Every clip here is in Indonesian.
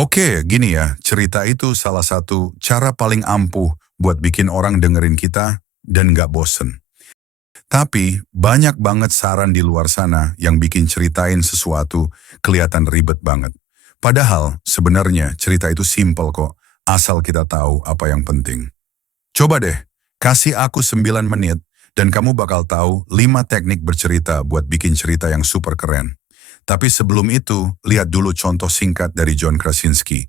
Oke, gini ya, cerita itu salah satu cara paling ampuh buat bikin orang dengerin kita dan nggak bosen. Tapi banyak banget saran di luar sana yang bikin ceritain sesuatu kelihatan ribet banget. Padahal sebenarnya cerita itu simple kok, asal kita tahu apa yang penting. Coba deh, kasih aku 9 menit dan kamu bakal tahu 5 teknik bercerita buat bikin cerita yang super keren. Tapi sebelum itu, lihat dulu contoh singkat dari John Krasinski,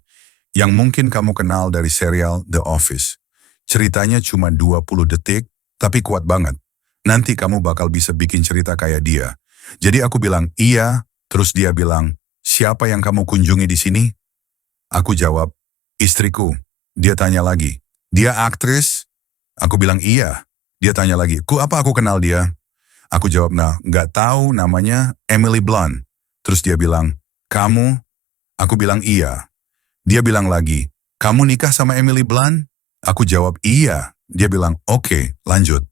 yang mungkin kamu kenal dari serial The Office. Ceritanya cuma 20 detik, tapi kuat banget. Nanti kamu bakal bisa bikin cerita kayak dia. Jadi aku bilang iya, terus dia bilang, siapa yang kamu kunjungi di sini? Aku jawab, istriku. Dia tanya lagi, dia aktris? Aku bilang iya. Dia tanya lagi, apa aku kenal dia? Aku jawab, nah, nggak tahu namanya Emily Blunt. Terus dia bilang, kamu? Aku bilang iya. Dia bilang lagi, kamu nikah sama Emily Blunt? Aku jawab iya. Dia bilang, oke, lanjut.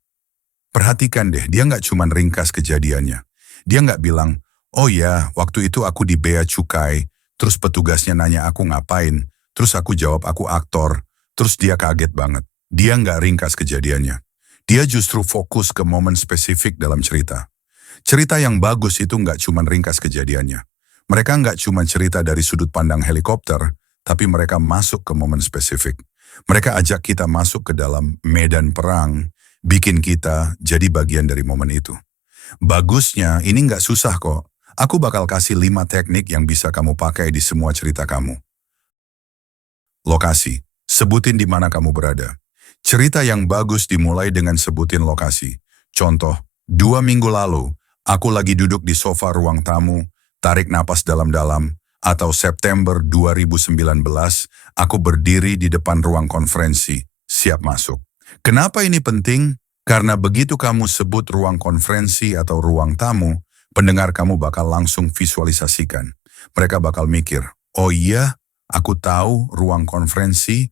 Perhatikan deh, dia nggak cuma ringkas kejadiannya. Dia nggak bilang, oh ya, waktu itu aku di bea cukai, terus petugasnya nanya aku ngapain, terus aku jawab aku aktor, terus dia kaget banget. Dia nggak ringkas kejadiannya. Dia justru fokus ke momen spesifik dalam cerita. Cerita yang bagus itu nggak cuma ringkas kejadiannya. Mereka nggak cuma cerita dari sudut pandang helikopter, tapi mereka masuk ke momen spesifik. Mereka ajak kita masuk ke dalam medan perang, bikin kita jadi bagian dari momen itu. Bagusnya, ini nggak susah kok. Aku bakal kasih 5 teknik yang bisa kamu pakai di semua cerita kamu. Lokasi. Sebutin di mana kamu berada. Cerita yang bagus dimulai dengan sebutin lokasi. Contoh, 2 minggu lalu, aku lagi duduk di sofa ruang tamu, tarik napas dalam-dalam, atau September 2019, aku berdiri di depan ruang konferensi, siap masuk. Kenapa ini penting? Karena begitu kamu sebut ruang konferensi atau ruang tamu, pendengar kamu bakal langsung visualisasikan. Mereka bakal mikir, oh iya, aku tahu ruang konferensi,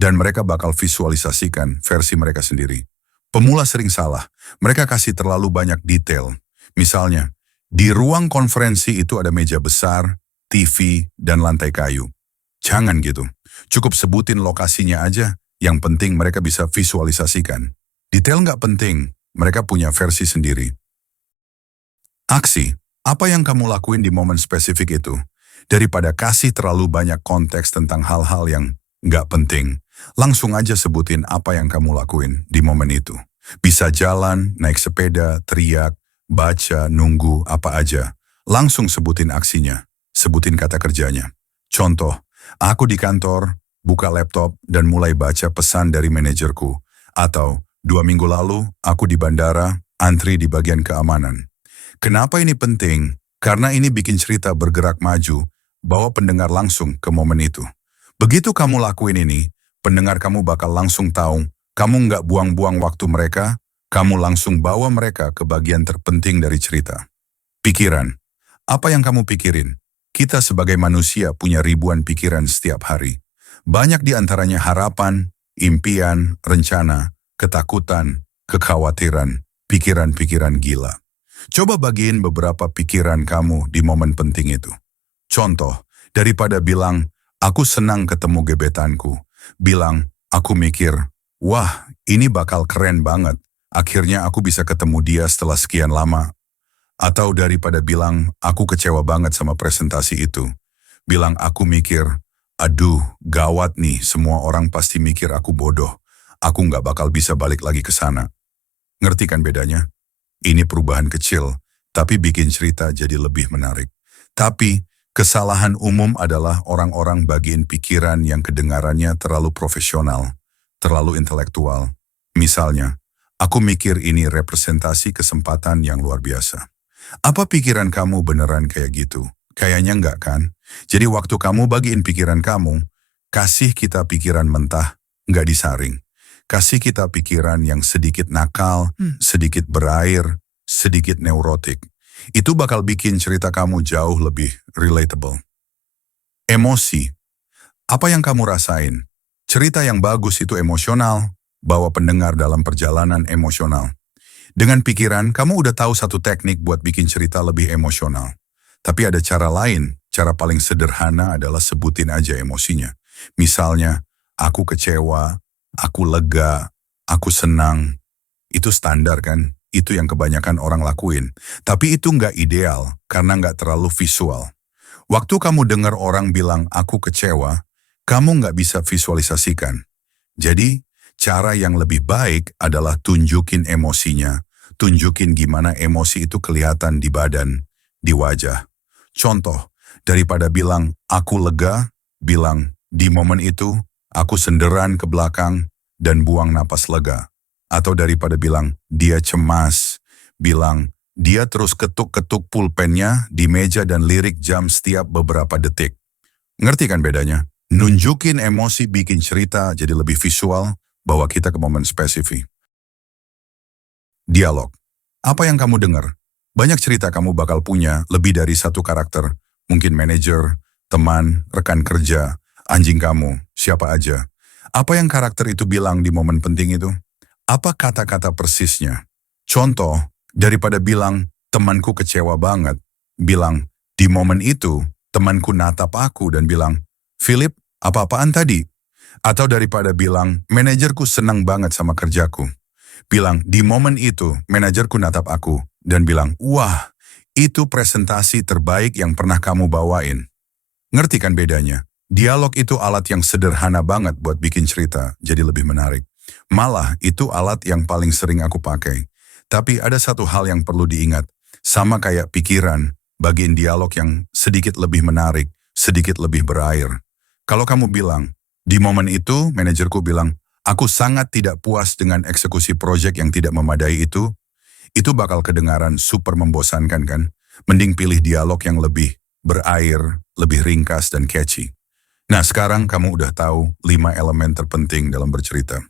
dan mereka bakal visualisasikan versi mereka sendiri. Pemula sering salah, mereka kasih terlalu banyak detail. Misalnya, di ruang konferensi itu ada meja besar, TV, dan lantai kayu. Jangan gitu, cukup sebutin lokasinya aja, yang penting mereka bisa visualisasikan. Detail nggak penting, mereka punya versi sendiri. Aksi, apa yang kamu lakuin di momen spesifik itu? Daripada kasih terlalu banyak konteks tentang hal-hal yang nggak penting, langsung aja sebutin apa yang kamu lakuin di momen itu. Bisa jalan, naik sepeda, teriak, baca, nunggu, apa aja. Langsung sebutin aksinya, sebutin kata kerjanya. Contoh, aku di kantor, buka laptop dan mulai baca pesan dari manajerku. Atau, 2 minggu lalu, aku di bandara, antri di bagian keamanan. Kenapa ini penting? Karena ini bikin cerita bergerak maju, bawa pendengar langsung ke momen itu. Begitu kamu lakuin ini, pendengar kamu bakal langsung tahu, kamu nggak buang-buang waktu mereka, kamu langsung bawa mereka ke bagian terpenting dari cerita. Pikiran. Apa yang kamu pikirin? Kita sebagai manusia punya ribuan pikiran setiap hari. Banyak di antaranya harapan, impian, rencana, ketakutan, kekhawatiran, pikiran-pikiran gila. Coba bagiin beberapa pikiran kamu di momen penting itu. Contoh, daripada bilang, aku senang ketemu gebetanku. Bilang, aku mikir, wah, ini bakal keren banget. Akhirnya aku bisa ketemu dia setelah sekian lama. Atau daripada bilang, aku kecewa banget sama presentasi itu. Bilang, aku mikir, aduh, gawat nih, semua orang pasti mikir aku bodoh. Aku nggak bakal bisa balik lagi ke sana. Ngerti kan bedanya? Ini perubahan kecil, tapi bikin cerita jadi lebih menarik. Tapi, kesalahan umum adalah orang-orang bagiin pikiran yang kedengarannya terlalu profesional, terlalu intelektual. Misalnya, aku mikir ini representasi kesempatan yang luar biasa. Apa pikiran kamu beneran kayak gitu? Kayaknya enggak kan? Jadi waktu kamu bagiin pikiran kamu, kasih kita pikiran mentah, enggak disaring. Kasih kita pikiran yang sedikit nakal, sedikit berair, sedikit neurotik. Itu bakal bikin cerita kamu jauh lebih relatable. Emosi. Apa yang kamu rasain? Cerita yang bagus itu emosional, bawa pendengar dalam perjalanan emosional. Dengan pikiran, kamu udah tahu satu teknik buat bikin cerita lebih emosional. Tapi ada cara lain Cara paling sederhana adalah sebutin aja emosinya. Misalnya, aku kecewa, aku lega, aku senang. Itu standar kan? Itu yang kebanyakan orang lakuin. Tapi itu nggak ideal karena nggak terlalu visual. Waktu kamu dengar orang bilang aku kecewa, kamu nggak bisa visualisasikan. Jadi, cara yang lebih baik adalah tunjukin emosinya. Tunjukin gimana emosi itu kelihatan di badan, di wajah. Contoh, daripada bilang aku lega, bilang di momen itu aku senderan ke belakang dan buang napas lega. Atau daripada bilang dia cemas, bilang dia terus ketuk-ketuk pulpennya di meja dan lirik jam setiap beberapa detik. Ngerti kan bedanya? Nunjukin emosi bikin cerita jadi lebih visual, bawa kita ke momen spesifik. Dialog. Apa yang kamu dengar? Banyak cerita kamu bakal punya lebih dari satu karakter. Mungkin manajer, teman, rekan kerja, anjing kamu, siapa aja. Apa yang karakter itu bilang di momen penting itu? Apa kata-kata persisnya? Contoh, daripada bilang, temanku kecewa banget, bilang, di momen itu, temanku natap aku dan bilang, Philip, apa-apaan tadi? Atau daripada bilang, manajerku senang banget sama kerjaku. Bilang, di momen itu, manajerku natap aku dan bilang, wah, itu presentasi terbaik yang pernah kamu bawain. Ngerti kan bedanya? Dialog itu alat yang sederhana banget buat bikin cerita jadi lebih menarik. Malah, itu alat yang paling sering aku pakai. Tapi ada satu hal yang perlu diingat. Sama kayak pikiran, bagian dialog yang sedikit lebih menarik, sedikit lebih berair. Kalau kamu bilang, di momen itu manajerku bilang, aku sangat tidak puas dengan eksekusi proyek yang tidak memadai itu bakal kedengaran super membosankan kan? Mending pilih dialog yang lebih berair, lebih ringkas dan catchy. Nah sekarang kamu udah tahu 5 elemen terpenting dalam bercerita.